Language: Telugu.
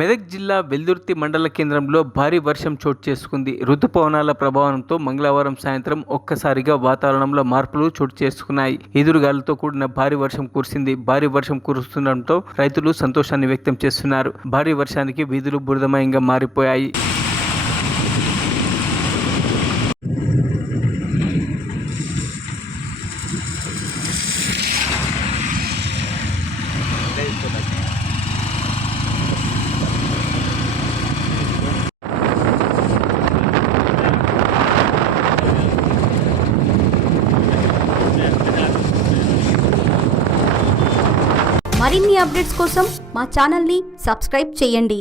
మెదక్ జిల్లా వెల్దుర్తి మండల కేంద్రంలో భారీ వర్షం చోటు చేసుకుంది. రుతుపవనాల ప్రభావంతో మంగళవారం సాయంత్రం ఒక్కసారిగా వాతావరణంలో మార్పులు చోటు చేసుకున్నాయి. ఎదురుగాలులతో కూడిన భారీ వర్షం కురిసింది. భారీ వర్షం కురుస్తుండటంతో రైతులు సంతోషాన్ని వ్యక్తం చేస్తున్నారు. భారీ వర్షానికి వీధులు బురదమయంగా మారిపోయాయి. మరిన్ని అప్డేట్స్ కోసం మా ఛానల్ని సబ్స్క్రైబ్ చేయండి.